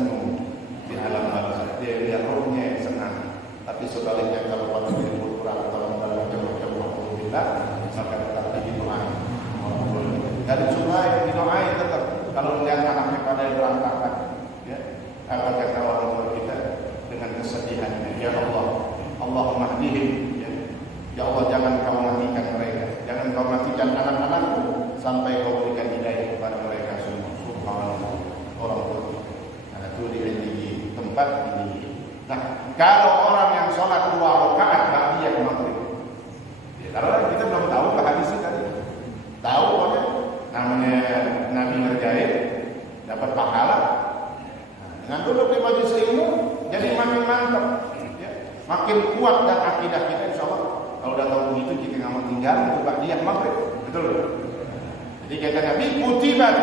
tersenyum di alam barzakh. Dia lihat rohnya senang. Tapi sebaliknya kalau pada diri kurang atau dalam macam-macam alhamdulillah, maka tetap didoain. Dan supaya didoain tetap kalau melihat anaknya pada berantakan, ya, apa kata orang tua kita dengan kesedihannya, ya Allah, Allahumma hdihim, ya Allah jangan kau matikan mereka, jangan kau matikan anak-anakku sampai kau berikan hidayah kepada mereka semua. Subhanallah, orang tua. Nah, itu di tempat ini. Nah, kalau orang yang sholat 2 rakaat ba'diyah maghrib, ya, karena kita belum tahu ke hadis tadi, tahu pokoknya namanya Nabi ngerjain dapat pahala. Nah, dengan duduk di majelis ilmu jadi makin mantap, ya, makin kuat dan akidah kita insya Allah. Kalau udah tahu begitu kita nggak mau tinggal untuk ba'diyah maghrib, betul? Jadi kata Nabi, kutibat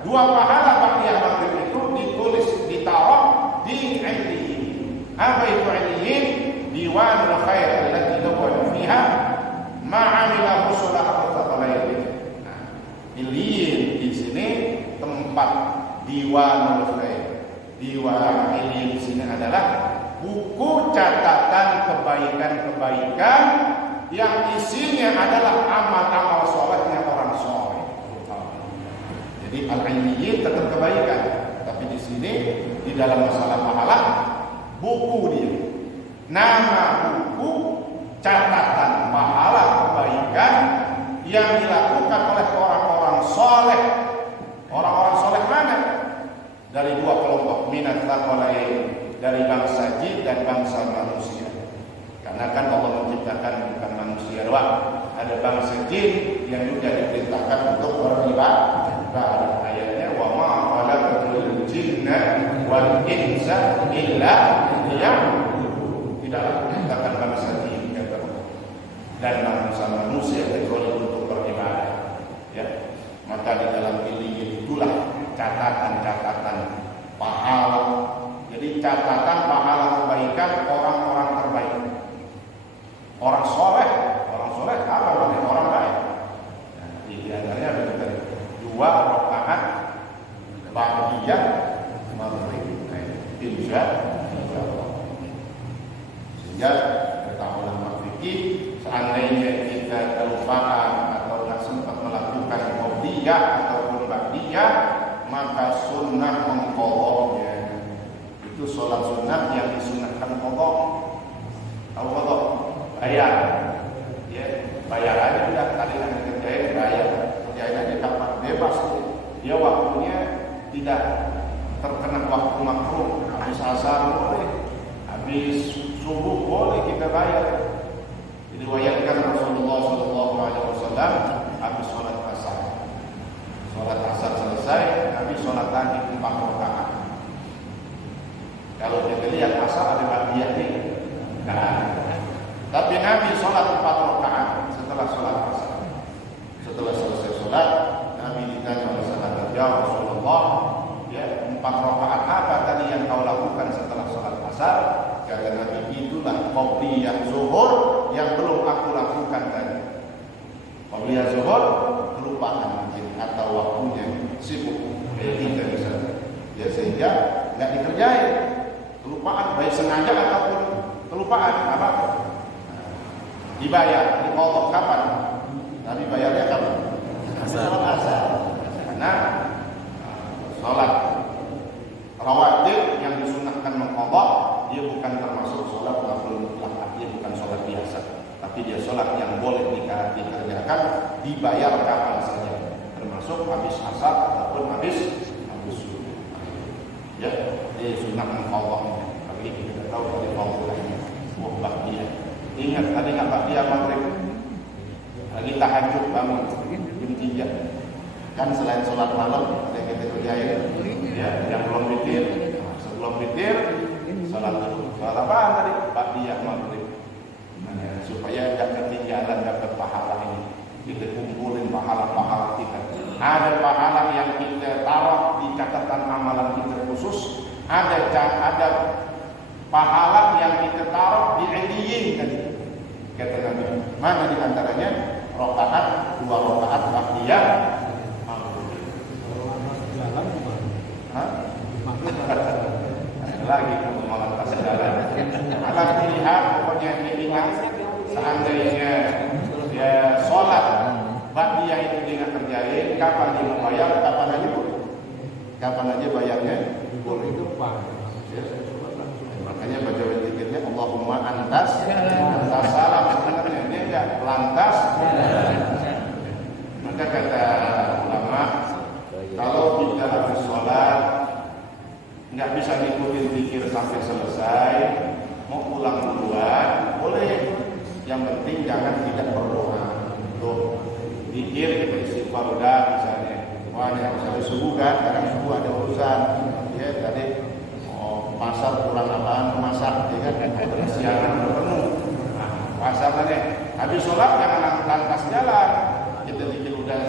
2 pahala ba'diyah maghrib itu ditulis ditaruh di illiyin. Apa itu illiyin? Diwanul khair allati dawwanu fiha ma'amila rusulah al-fatalaini. Nah, illiyin di sini tempat diwanul khair. Diwan illiyin di sini adalah buku catatan kebaikan-kebaikan yang isinya adalah amal-amal solehnya orang soleh. Jadi al-illiyin tetap kebaikan, tapi di sini di dalam masalah pahala buku dia. Nama buku catatan pahala kebaikan yang dilakukan oleh orang-orang soleh. Orang-orang soleh mana? Dari 2 kelompok, minat tsaqalain, dari bangsa jin dan bangsa manusia. Karena kan Allah menciptakan bukan manusia doang, ada bangsa jin yang juga diperintahkan untuk beribadah. Ayatnya wa ma khalaqatul jinna wal insa illa liya'budun. Tidaklah menciptakan bangsa jin dan bangsa manusia kecuali untuk beribadah. Ya, maka di dalam illiyin itulah catatan-catatan pahala. Jadi catatan pahala kebaikan orang-orang terbaik. Orang soleh apa namanya? Orang baik. Nah, di antaranya ada tadi 2 rakaat ba'diyah maghrib. Insya Allah. Sehingga kata ulama fikih, seandainya kita terlupakan atau tidak sempat melakukan qabliyah ataupun ba'diyah, maka sunnah mengqadhanya. Itu sholat sunnah yang disunahkan qadha. Tahu qadha? Bayar. Ya, bayar aja udah, tadi yang dikerjain bayar. Kerjain aja kapan bebas. Dia waktunya tidak terkena waktu makruh. Habis asar boleh, habis subuh boleh kita bayar. Diriwayatkan Rasulullah SAW habis sholat asar. Sholat asar selesai, habis sholat lagi 4 rakaat. Kalau kita lihat asar ada ba'diyah nih. Nah, tapi Nabi sholat 4 rakaat setelah sholat asar. Setelah selesai sholat, Nabi ditanya oleh sahabat, ya Rasulullah, ya 4 rakaat apa tadi yang kau lakukan setelah sholat asar? Kata Nabi, itulah qabliyah zuhur yang belum aku lakukan tadi. Qabliyah zuhur kelupaan mungkin atau waktunya sibuk, tidak bisa. Ya sehingga nggak dikerjain, kelupaan baik sengaja ataupun kelupaan apa? Dibayar, diqadha kapan? Nabi bayarnya kapan? Sholat asar. Karena sholat rawatib yang disunahkan mengqadha, dia bukan termasuk sholat maf'ul mutlaq, dia bukan sholat biasa, tapi dia sholat yang boleh dikerjakan, dibayar kapan saja, termasuk habis asar ataupun habis subuh. Ya, ini sunnah mengqadha. Tapi kita tahu dari formulanya, ba'diyah. Ingat tadi nggak ba'diyah maghrib, lagi tahajud bangun jam 3. Kan selain sholat malam ada yang kita kerjain, ya, yang belum witir, sebelum witir sholat dulu. Sholat apaan tadi? Ba'diyah maghrib. Nah, supaya tidak ketinggalan dapat pahala ini. Kita kumpulin pahala-pahala kita. Ada pahala yang kita taruh di catatan amalan kita khusus. Ada pahala yang kita taruh di illiyin tadi. Kata Nabi, mana di antaranya? Rakaat 2 rakaat ba'diyah maghrib. lagi permohonan pas jalan. Alat pilihan pokoknya diingat seandainya dia sholat ba'diyah itu dia kerjain, kapan dia membayar, kapan aja boleh. Kapan aja bayarnya boleh. Itu Pak. Ya. Makanya baca zikirnya Allahumma antas salam, sebenarnya ini enggak lantas. Maka kata ulama, kalau kita habis sholat nggak bisa ngikutin zikir sampai selesai, mau pulang duluan boleh. Yang penting jangan tidak berdoa. Tuh zikir kita istighfar udah misalnya. Wah, yang misalnya subuh kan, kadang subuh ada urusan. Ya tadi pasar kurang apaan masak, ya kan? Siangan udah penuh. Nah, pasar tadi habis sholat jangan lantas jalan. Kita zikir udah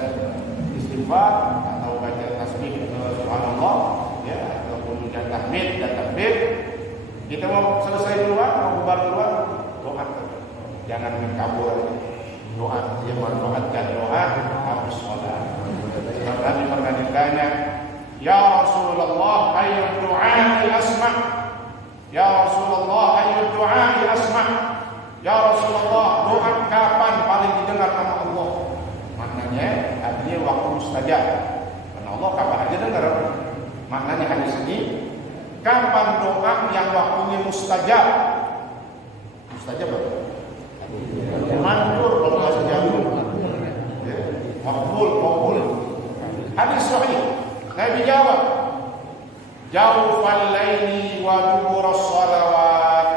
istighfar atau baca tasbih subhanallah, ya ataupun udah tahmid dan takbir. Kita mau selesai duluan, mau bubar duluan, doa. Jangan kabur doa. Dia manfaatkan doa habis sholat. Nabi pernah ditanya, ya Rasulullah ayyud du'ai asma'. Ya Rasulullah ayyud du'ai asma'. Ya Rasulullah, doa kapan paling didengar sama Allah? Maknanya artinya waktu mustajab. Karena Allah kapan aja dengar. Maknanya hadis ini, kapan doa yang waktunya mustajab? Mustajab apa? Mandur kalau bahasa Jawa. Makbul. Hadis sahih. Nabi jawab, jawfal laili wa duburas salawat.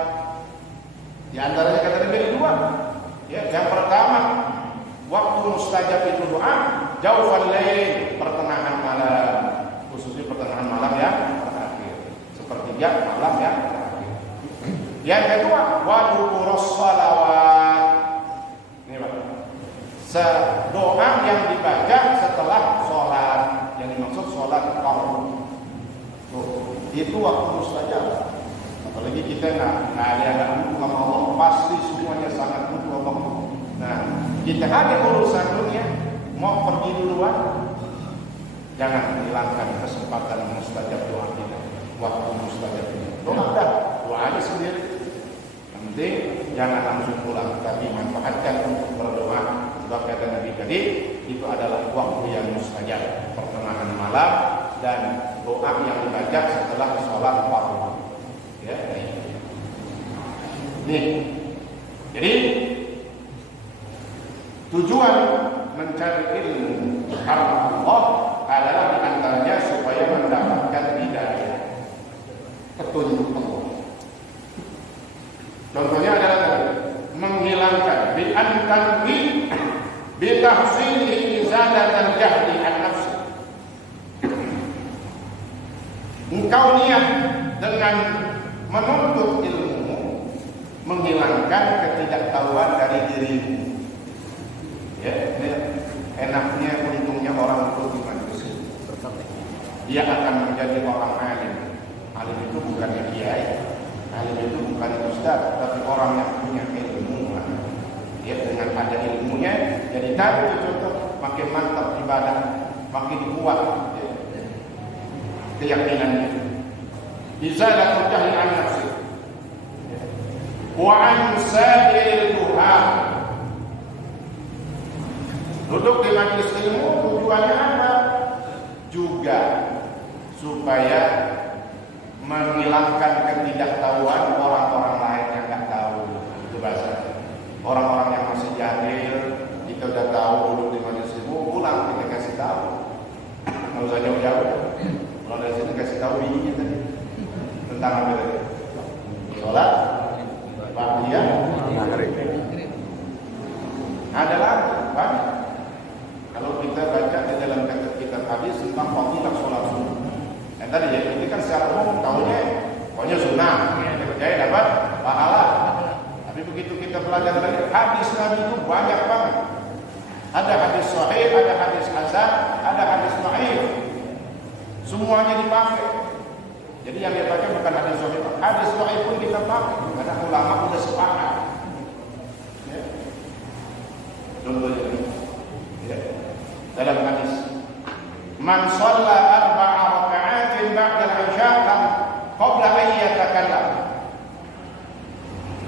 Di antaranya kata Nabi dua. Ya, yang pertama, waktu mustajab itu doa, jawfal lail, pertengahan malam, khususnya pertengahan malam yang terakhir, sepertiga malam yang terakhir. Yang kedua, wa duburas salawat. Ini Pak. Doa yang dibaca setelah sholat, yang dimaksud sholat fardu. Itu waktu mustajab. Apalagi kita nggak ada yang butuh sama Allah, pasti semuanya sangat butuh sama Allah. Nah, kita ada urusan dunia, mau pergi duluan, jangan hilangkan kesempatan mustajab doa kita. Waktu mustajab ini, doa dah, doa aja sendiri. Penting jangan langsung pulang, tapi manfaatkan untuk berdoa. Sebab kata Nabi tadi, itu adalah waktu yang mustajab, pertengahan malam dan doa yang dibaca setelah sholat fardu. Ya, nih. Jadi tujuan mencari ilmu karena Allah adalah diantaranya supaya mendapatkan hidayah, petunjuk Allah. Contohnya adalah menghilangkan bi'an-tanwi bitahsili izalatan jahli an-nafsi. Engkau niat dengan menuntut ilmu menghilangkan ketidaktahuan dari dirimu. Ya, enaknya untungnya orang itu di manusia. Dia akan menjadi orang alim. Alim itu bukannya kiai, alim itu bukan ustaz, tapi orang yang punya ilmu. Ya, dengan ada ilmunya, jadi tadi contoh makin mantap ibadah, makin kuat ya, keyakinannya. Izalatul jahli an nafsi wa an sa'il tuhan. Duduk di majelis ilmu tujuannya apa? Juga supaya menghilangkan ketidaktahuan orang-orang lain yang nggak tahu. Itu bahasa. Orang-orang yang masih jahil, kita udah tahu duduk di majelis ilmu, pulang kita kasih tahu. Nggak usah jauh-jauh. Kalau dari sini kasih tahu bininya tadi tentang apa tadi? Sholat, ba'diyah, maghrib. Ada lagi banyak. Kalau kita baca di dalam kitab hadis tentang fadilah sholat sunnah. Yang tadi ya, ini kan secara umum tahunya pokoknya sunnah, kita percaya dapat pahala. Tapi begitu kita belajar lagi, hadis Nabi itu banyak banget. Ada hadis sahih, ada hadis hasan, ada hadis dhaif. Semuanya dipakai. Jadi yang dia baca bukan hadis sahih, hadis dhaif pun kita pakai. Karena ulama sudah sepakat. Ya. Contohnya ini. Ya. Dalam hadis, man shalla arba'a raka'atin ba'da al-isya' qabla an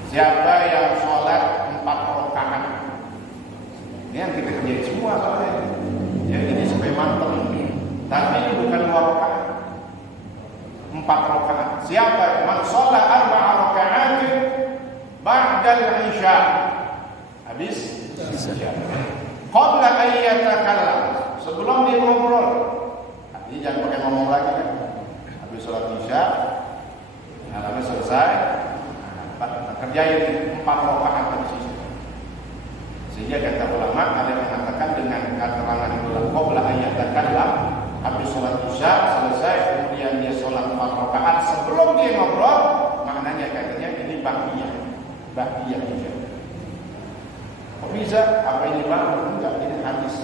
Siapa yang sholat 4 rakaat? Ini yang kita kerjain semua soalnya. Ya, ini supaya mantap. Tapi ini bukan 2 rakaat, 4 rakaat. Siapa man sholat 4 rakaat ba'da al-isya, habis isya, qabla an yatakallam, sebelum dia ngobrol. Jadi jangan pakai ngomong lagi kan. Habis sholat isya, habis selesai, kerjain 4 rakaat habis isya. Sehingga kata ulama ada yang mengatakan dengan keterangan qabla an yatakallam, habis sholat isya selesai, kemudian dia sholat 4 rakaat sebelum dia ngobrol, maknanya katanya ini baqiyah isya. Kok bisa? Apa ini bang? Enggak, ini hadis.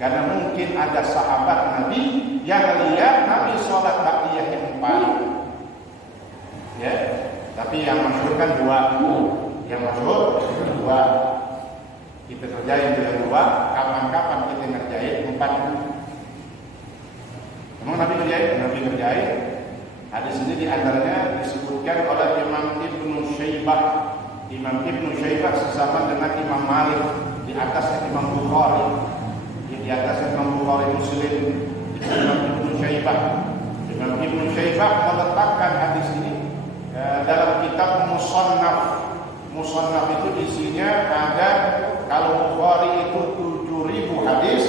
Karena mungkin ada sahabat Nabi yang lihat Nabi sholat baqiyah yang 4. Ya, tapi yang masyhur kan 2. Yang masyhur 2. Kita kerjain dengan 2. Kapan-kapan kita ngerjain 4. Emang Nabi ngerjain? Hadis ini diantaranya disebutkan oleh Imam Ibnu Syaibah. Imam Ibnu Syaibah sesama dengan Imam Malik, di atas Imam Bukhari, di atas Imam Bukhari Muslim, Imam Ibnu Syaibah. Imam Ibnu Syaibah meletakkan hadis ini dalam kitab Musannaf. Musannaf itu isinya ada, kalau Bukhari itu 7.000 hadis,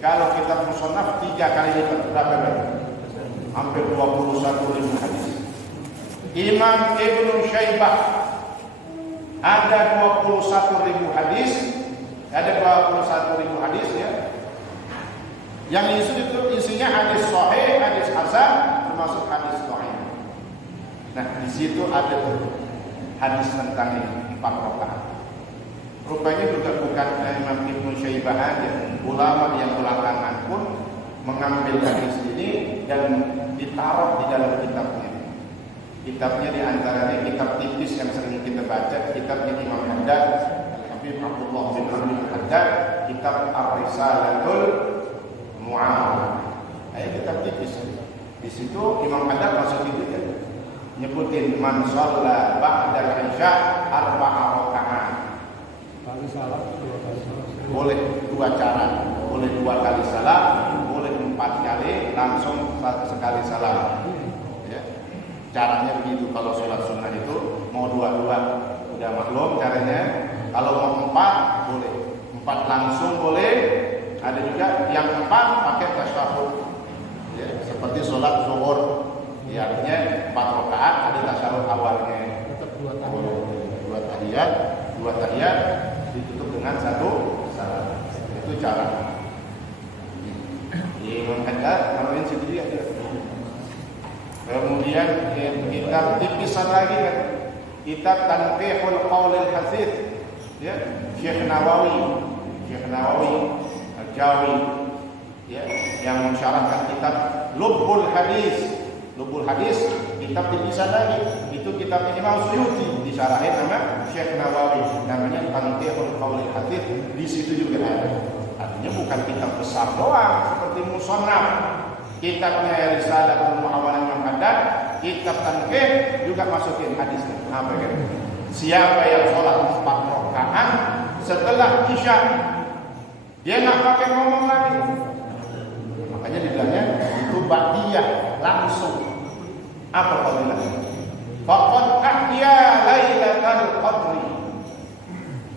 kalau kitab Musannaf 3 kali lipat, berapa berarti? Hampir 21.000 hadis. Imam Ibnu Syaibah ada 21.000 hadis, ya. Yang itu isinya hadis sahih, hadis hasan, termasuk hadis sahih. Nah, di situ ada hadis tentang 4 rakaat. Rupanya juga bukan Imam Ibnu Syaibah aja, ulama yang belakangan pun mengambil hadis ini dan ditaruh di dalam kitabnya. Kitabnya diantaranya kitab tipis yang sering kita baca, kitabnya Imam Haddad, Al-Habib Abdullah bin Hamid Haddad, kitab Ar-Risalatul Mu'amalah. Kitab tipis. Di situ Imam Haddad masuk itu ya, nyebutin man shalla ba'da al-isya 4 rakaat. Kali salam 2 kali salam. Boleh 2 cara, boleh 2 kali salam, boleh 4 kali langsung sekali salam. Ya. Caranya begitu. Kalau sholat sunnah itu mau 2-2 udah maklum caranya. Kalau mau 4 boleh, 4 langsung boleh. Ada juga yang 4 pakai tasyahud. Ya, seperti sholat zuhur. Ya, artinya 4 rakaat ada tasyahud awalnya. Tetap 2 tahiyat. 2 tahiyat ditutup dengan 1 salam. Itu cara. Imam Haddad namanya sendiri aja. Kemudian kitab tipisan lagi kan, kitab Tanqihul Qaulil Hadits, ya, Syekh Nawawi Al-Jawi, ya, yang mensyarahkan kitab Lubbul Hadis. Lubbul Hadis kitab tipisan lagi, itu kitab Imam Suyuti disyarahin sama Syekh Nawawi, namanya Tanqihul Qaulil Hadits. Di situ juga ada. Artinya bukan kitab besar doang seperti Musannaf. Kitabnya Risalatul Mu'amalah Imam Haddad, kitab Tanqih juga masukin hadisnya. Apa kan? Siapa yang sholat 4 rakaat setelah isya, dia nggak pakai ngomong lagi. Makanya dibilangnya itu baqiyah langsung. Apa fadilahnya? Faqad ahya lailatal qadri.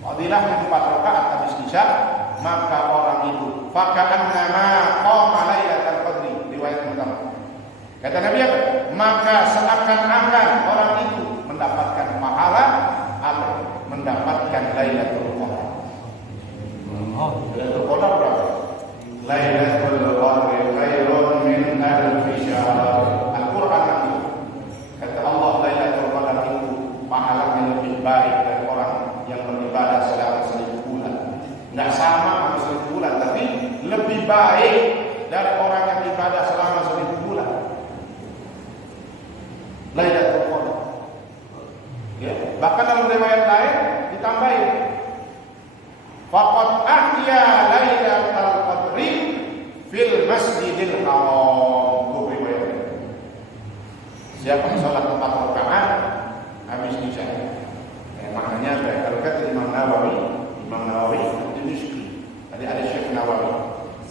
Fadilahnya 4 rakaat habis isya, maka orang itu faka'annama qama lailatal qadri. Riwayat pertama. Kata Nabi apa? Maka seakan-akan orang itu mendapatkan pahala apa? Mendapatkan Lailatul Qadar. Lailatul Qadar berapa? Lailatul Qadar khairun min alfi syahr. Al-Qur'an itu. Kata Allah, Lailatul Qadar itu pahalanya lebih baik dari orang yang beribadah selama 1000 bulan. Enggak sama 1000 bulan, tapi lebih baik dari orang yang ibadah selama 1000 bulan. Lailatul Qadar. Ya, bahkan dalam riwayat lain ditambahin faqad ahya lailatul qadri fil masjidil haram. Itu riwayatnya. Siapa yang sholat 4 rakaat habis isya Nawawi.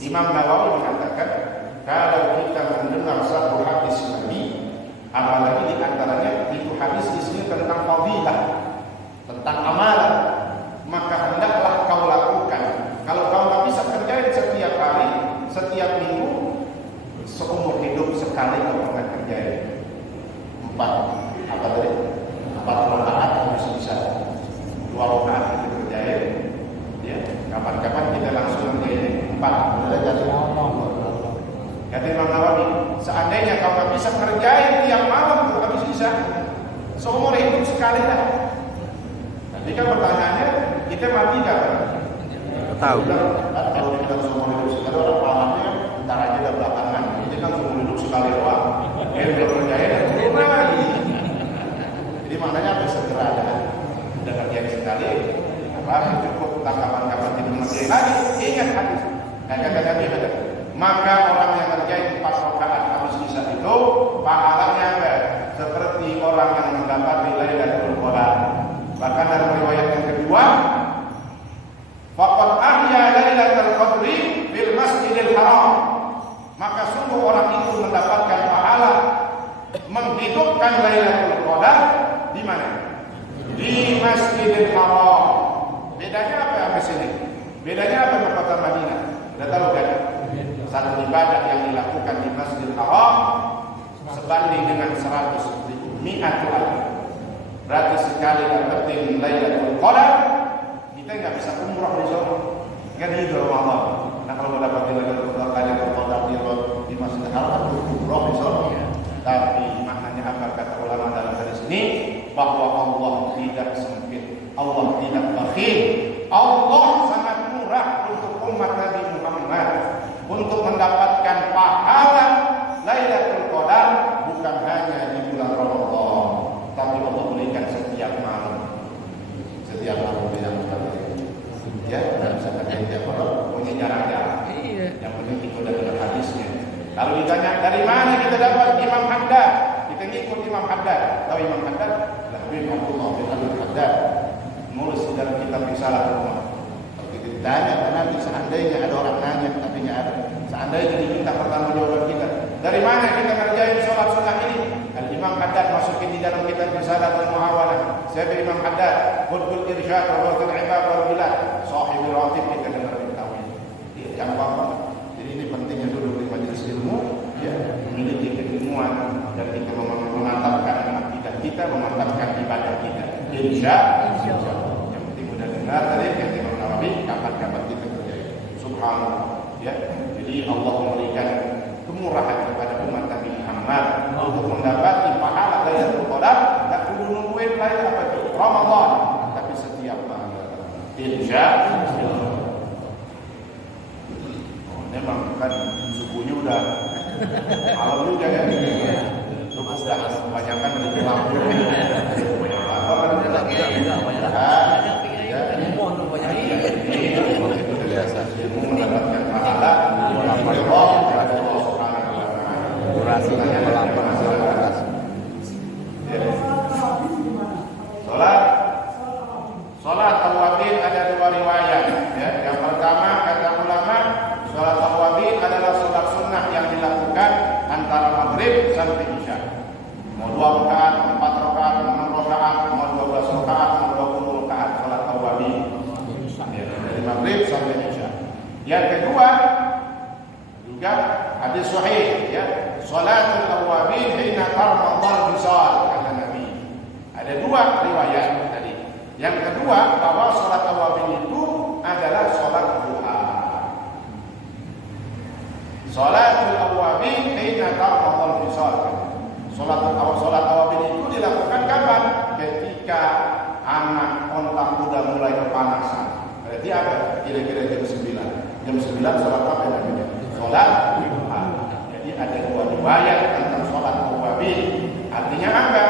Imam Nawawi mengatakan kalau kita mendengar satu hadis Nabi, apalagi di antaranya itu hadis isinya tentang fadilah, tentang amalan, maka hendaklah kau lakukan. Kalau kau tak bisa kerjain setiap hari, setiap minggu, seumur hidup sekali kau akan kerjain. 4 rakaat harus bisa, 2 rakaat kita kerjain, ya. Kapan-kapan kita langsung kerjain 4. Kata Imam Nawawi, seandainya kau tak bisa kerjain tiap malam, kau habis bisa, seumur hidup sekali dah. Tapi kan pertanyaannya, kita mati kan? Tahu. Kalau kita seumur hidup sekali, orang pahamnya ntar aja dah belakangan. Ini kan seumur hidup sekali doang. Udah kerjain, turun lagi. Jadi maknanya apa? Segera ada. Udah kerjain sekali, apa cukup kapan-kapan kita mengerjain lagi. Ingat hadis. Kata Nabi ada. Maka orang yang kerjain 4 rakaat harus bisa itu pahalanya apa? Seperti orang yang mendapat Lailatul Qadar. Bahkan dalam riwayat yang kedua, faqad ahya Lailatul Qadri fil Masjidil Haram. Maka sungguh orang itu mendapatkan pahala menghidupkan Lailatul Qadar di mana? Di Masjidil Haram. Bedanya apa sampai sini? Bedanya apa dengan kota Madinah? Sudah tahu kan? Satu ibadah yang dilakukan di Masjidil Haram sebanding dengan 100.000 Berarti sekali dapetin Lailatul Qadar, kita nggak bisa umrah di sana. Kan itu Ramadan. Nah kalau mau dapetin Lailatul Qadar di Masjidil Haram, umrah di sana. Tapi maknanya apa kata ulama dalam hadis ini? Bahwa Allah tidak sempit, Allah tidak bakhil, Allah sangat murah untuk umat Nabi Muhammad untuk mendapatkan pahala Lailatul Qadar bukan hanya di bulan Ramadan, tapi Allah berikan setiap malam. Setiap malam yang ya, dan setiap malam punya jarang-jarang. Yang penting itu dari hadisnya. Lalu ditanya dari mana kita dapat Imam Haddad? Kita ngikut Imam Haddad. Tahu Imam Haddad? Habib Abdullah bin Abdul Haddad nulis dalam kitab Risalah Umar. Kalau kita ditanya, nanti seandainya ada orang nanya, tapi nggak ada. Seandainya diminta pertanggungjawaban kita, dari mana kita kerjain sholat sunnah ini? Imam Haddad masukin di dalam kitab Risalah Al-Muawalah. Siapa Imam Haddad? Qutbul Irsyad wa Qutbul Ibad wal Bilad. Sahibul Ratib, kita dengar tahu ini. Jangan apa-apa. Jadi ini pentingnya dulu di majelis ilmu, ya, memiliki keilmuan dan kita memantapkan akidah kita, memantapkan ibadah kita. Insya Allah. Yang penting mudah dengar tadi yang Imam Nawawi kapan-kapan kita kerjain. Subhanallah. Ya, jadi Allah memberikan kemurahan kepada umat Nabi Muhammad untuk mendapati pahala Lailatul Qadar. Tak perlu nungguin lain apa itu Ramadan, tapi setiap malam. Insya Allah. Memang kan subuhnya udah malam juga ya. Lu sudah kebanyakan dari lampu. Biasa. Mendapatkan pahala Durasinya melapar. Salat tawabin ada 2 riwayat. Ya. Yang pertama kata ulama, salat tawabin adalah salat sunnah yang dilakukan antara maghrib sampai isya. Mau 2 rakaat, 4 rakaat, 6 rakaat, mau 12 rakaat, mau 20 rakaat salat tawabin. Ya, dari maghrib sampai isya. Yang kedua juga hadis sahih, ya, salatul awabin hina tarmadal fisal kata Nabi. Ada 2 riwayat tadi. Yang kedua bahwa salat awabin itu adalah salat duha. Salatul awabin hina tarmadal fisal. Salat awabin itu dilakukan kapan? Ketika anak ontak udah mulai kepanasan. Berarti apa? Kira-kira jam 9. Jam 9 sholat apa namanya? Sholat duha. Jadi ada 2 riwayat tentang sholat awabin. Artinya apa?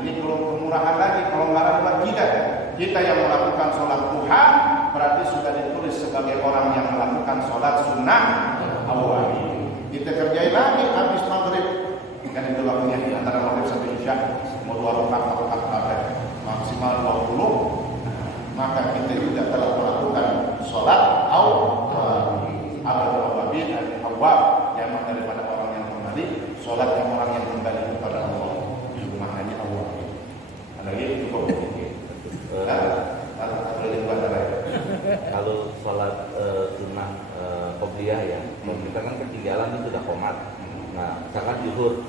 Ini belum kemurahan lagi, kelonggaran buat kita. Kita yang melakukan sholat duha berarti sudah ditulis sebagai orang yang melakukan sholat sunnah awabin. Kita kerjain lagi habis maghrib. Kan itu waktunya antara maghrib sampai isya. Mau 2 rakaat maksimal 20. Maka kita juga telah melakukan sholat awabin. sholat yang orang yang kembali kepada Allah, maknanya Allah. Ada lagi cukup. Kalau sholat sunnah qobliyah ya, kalau kita kan ketinggalan itu sudah qomat. Nah, misalkan zuhur.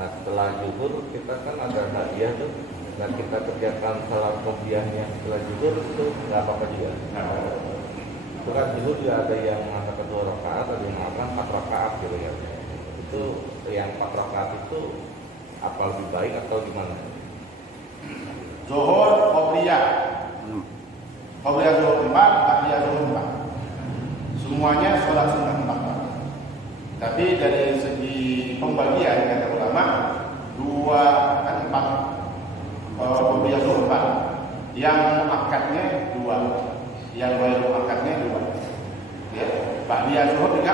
Nah, setelah zuhur kita kan ada hadiah tuh, dan kita kerjakan sholat qobliyahnya setelah zuhur itu nggak apa-apa juga. Itu kan zuhur juga ada yang mengatakan 2 rakaat, ada yang mengatakan 4 rakaat gitu ya. Itu yang 4 rakaat itu apa lebih baik atau gimana? Zuhur qobliyah. Qobliyah zuhur 4, ba'diyah zuhur 4. Semuanya sholat sunnah 4. Tapi dari segi pembagian kata ulama 2 kan 4 qobliyah zuhur 4. Yang akadnya 2. Yang baru akadnya 2. Ya, ba'diyah zuhur juga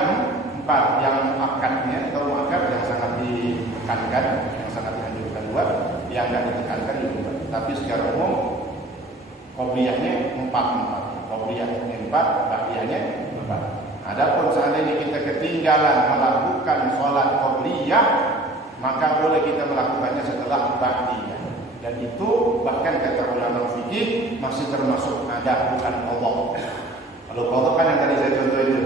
4. Yang akadnya atau akad yang sangat ditekankan, yang sangat dianjurkan 2, yang tidak ditekankan juga. Tapi secara umum qobliyahnya 4. Qobliyahnya 4, ba'diyahnya 4. Adapun seandainya kita ketinggalan melakukan sholat qobliyah, maka boleh kita melakukannya setelah ba'diyah. Dan itu bahkan kata ulama fikih masih termasuk ada bukan qadha. Kalau qadha kan yang tadi saya contoh itu.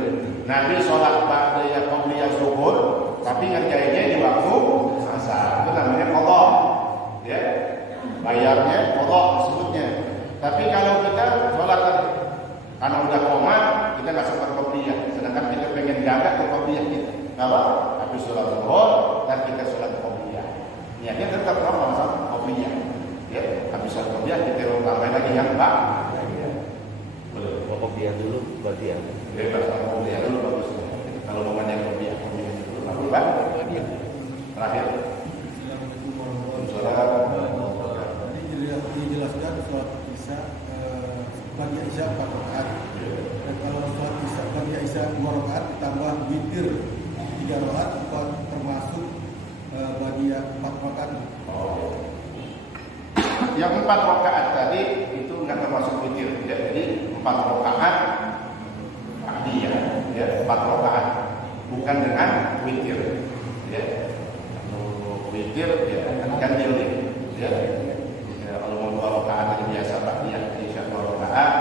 Nabi sholat ba'diyah qobliyah zuhur, tapi ngerjainnya di waktu asar. Itu namanya qadha. Ya. Bayarnya qadha sebutnya. Tapi kalau kita sholat karena udah qomat, kita nggak sempat qobliyah. Sedangkan kita pengen jaga ke qobliyah kita. Apa? Habis sholat zuhur dan kita sholat qobliyah. Niatnya tetap normal sama qobliyah. Ya, habis sholat qobliyah kita tambah lagi yang ba'diyah. Boleh. Qobliyah dulu, ba'diyah. Bebas qobliyah dulu bagus. Kalau mau banyak qobliyah dulu. Lalu ba'diyah. Terakhir. Sholat. Dijelaskan sholat isya bagi isya 4 rakaat. Dan kalau sholat isya bagi isya 2 rakaat tambah witir 3 rakaat termasuk bagi 4 rakaat. Yang 4 rakaat tadi itu nggak termasuk witir. Ya, jadi 4 rakaat ba'diyah. Ya, 4 rakaat bukan dengan witir. Ya, witir ya kan ganjil ya. Kalau mau 2 rakaat aja biasa ba'diyah isya 2 rakaat.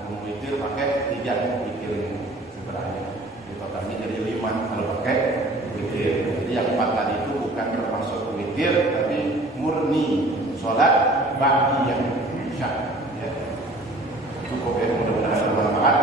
Kalau witir pakai 3 witir sebenarnya. Di totalnya jadi 5 kalau pakai witir. Jadi yang 4 tadi itu bukan termasuk witir tapi murni sholat ba'diyah isya. Ya. Cukup ya, mudah-mudahan bermanfaat.